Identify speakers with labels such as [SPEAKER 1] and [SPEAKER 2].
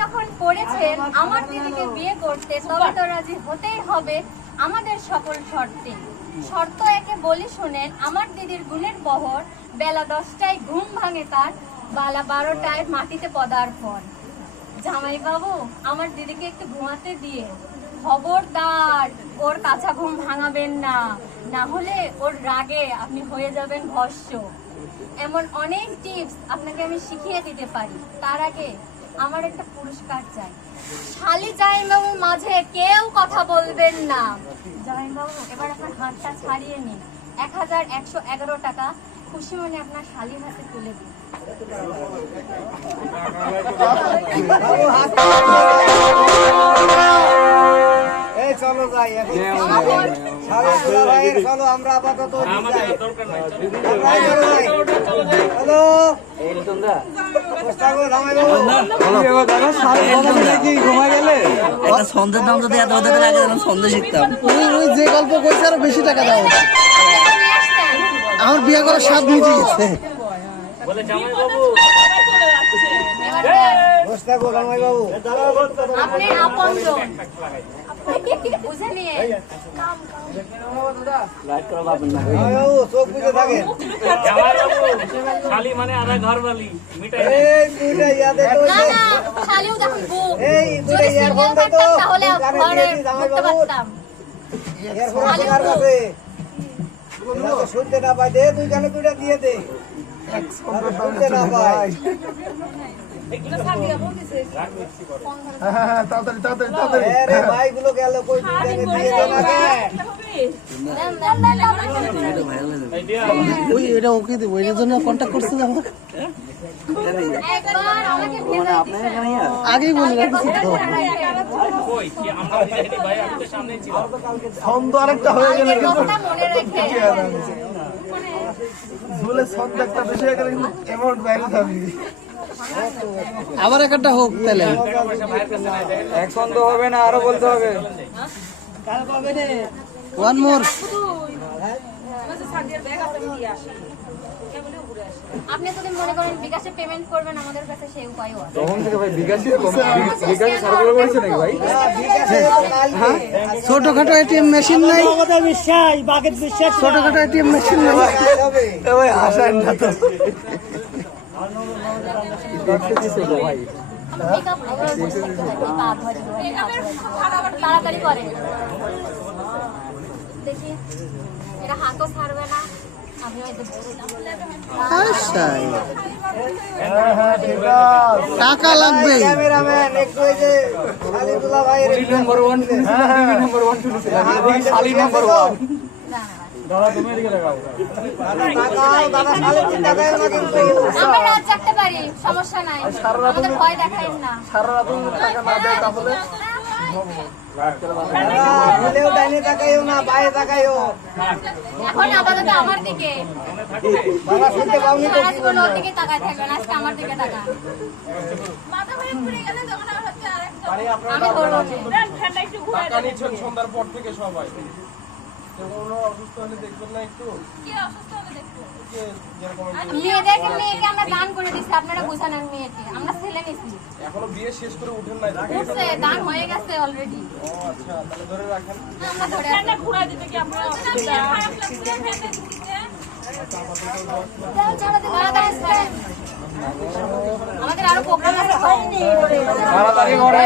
[SPEAKER 1] যখন পড়েছেন আমার দিদিকে বিয়ে করতে, তবে তো রাজি হতেই হবে। আমাদের সকল শর্তে। শর্ত একে বলি শুনেন, আমার দিদির গুণের বহর, বেলা দশটায় ঘুম ভাঙে তার, বেলা বারোটায় মাটিতে পদার্পণ। জামাই বাবু আমার দিদিকে একটু ঘুমাতে দিয়ে, খবরদার, ওর কাঁচা ঘুম ভাঙাবেন না না হলে ওর রাগে আপনি হয়ে যাবেন ভস্য। এমন অনেক টিপস আপনাকে আমি শিখিয়ে দিতে পারি। তার আগে আমার একটা পুরস্কার চাই। শালি জামাইবাবুর মাঝে কেউ কথা বলবেন না। জামাইবাবু এবার আপনার হাতটা ছাড়িয়ে নিন। এক হাজার একশো এগারো টাকা খুশি মনে আপনার শালির হাতে তুলে দিন।
[SPEAKER 2] এই চলো যাই চলো আমরা আপাতত। হ্যালো? জামাই বাবু।
[SPEAKER 3] সন্ধ্যের দাম যদি এত হতো আগে যেন সন্ধ্যে শিখতাম।
[SPEAKER 4] ওই ওই যে গল্প করছে আরও বেশি টাকা দাও। আমার বিয়ে করার স্বাদ মিটে গেছে।
[SPEAKER 1] এবার দেন।
[SPEAKER 2] মোস্তাকুর বাবু।
[SPEAKER 1] আপনি আপনজন। বুঝে নিয়ে?
[SPEAKER 2] জামাই বাবু চোখ বুঝে থাকেন
[SPEAKER 5] খালি মানে আধা ঘর বালি মিটাই
[SPEAKER 2] এই দুইটা ইয়াদে তো
[SPEAKER 1] না না শালিও দেখুন
[SPEAKER 2] এই দুইটা ইয়ারফোন
[SPEAKER 1] সিঙ্গেল
[SPEAKER 2] তো
[SPEAKER 1] তাহলে ঘরে
[SPEAKER 2] দিয়ে দি জামাই
[SPEAKER 1] করতে
[SPEAKER 2] বাবু
[SPEAKER 1] পারতাম
[SPEAKER 2] এরপর তোমার কাছে? শুনতে না পাই দে দুই গানে দুইটা দিয়ে দে। শুনতে না পাই হ্যাঁ
[SPEAKER 4] এটা ওকে দেবো এটার জন্য কন্ট্যাক্ট করছে আমাকে। আগেই বলে রাখছি তো।
[SPEAKER 5] কই? কি আমরা দিদি ভাই আমি তো সামনে ছিলাম।
[SPEAKER 4] ছন্দ আরেকটা হয়ে গেলে একটা বেশি হয়ে গেলে অ্যামাউন্ট বাইরে থাকবে। আবার একটা হোক তাহলে।
[SPEAKER 2] এখন তো হবে না আরও বলতে হবে।
[SPEAKER 4] ওয়ান মোর
[SPEAKER 1] আপনি যদি মনে করেন বিকাশে পেমেন্ট করবেন আমাদের কাছে সেই উপায়ও আছে
[SPEAKER 2] তখন থেকে ভাই বিকাশে বিকাশে সার্ভার করেছে নাকি ভাই
[SPEAKER 4] ছোটখাটো এটিএম মেশিন নাই ছোটখাটো এটিএম মেশিন নাই ভাই না তো
[SPEAKER 1] মেকআপ থাকতে হয় পা ধোয়া দিতে হয়। তাড়াতাড়ি করেন দেখি এটা হাতও ছাড়বে না
[SPEAKER 4] টাকা লাগবে
[SPEAKER 2] নম্বর ওয়ান নম্বর ওয়ান দাদা দাদা শালি চিন্তা করেন না কিন্তু
[SPEAKER 1] আমরা রাত জাগতে পারি সমস্যা নাই। আমাদের ভয় দেখাইন না।
[SPEAKER 2] দাদা, ভুলেও ডাইনে তাকাইও না বাইরে তাকাইও।
[SPEAKER 1] এখন আপাতত আমার দিকে।
[SPEAKER 2] দাদা শুনতে পাওনি তো।
[SPEAKER 1] সারা জীবন দিকে তাকায় থাকবেন আজকে আমার দিকে তাকান। আমি করব না।
[SPEAKER 6] টাকা নিচ্ছেন সন্ধ্যার পর থেকে সবাই। কোনো অসুস্থ হলে দেখবেন না একটু? যে যেরকম
[SPEAKER 1] মেয়েদেরকে মেয়েকে আমরা দান করে দিচ্ছি আপনারা বুঝান আর মেয়েকে। আমরা ছেলে নিচ্ছি
[SPEAKER 6] এখনও বিয়ে শেষ করে উঠেন নাই
[SPEAKER 1] উঠছে দান হয়ে গেছে অলরেডি
[SPEAKER 6] ও আচ্ছা তাহলে ধরে রাখেন।
[SPEAKER 1] আমরা ধরে আছি। দাও, ছাড়া দে, তাড়াতাড়ি আসবেন। আমাদের আরও প্রোগ্রাম আছে।
[SPEAKER 2] তাড়াতাড়ি করে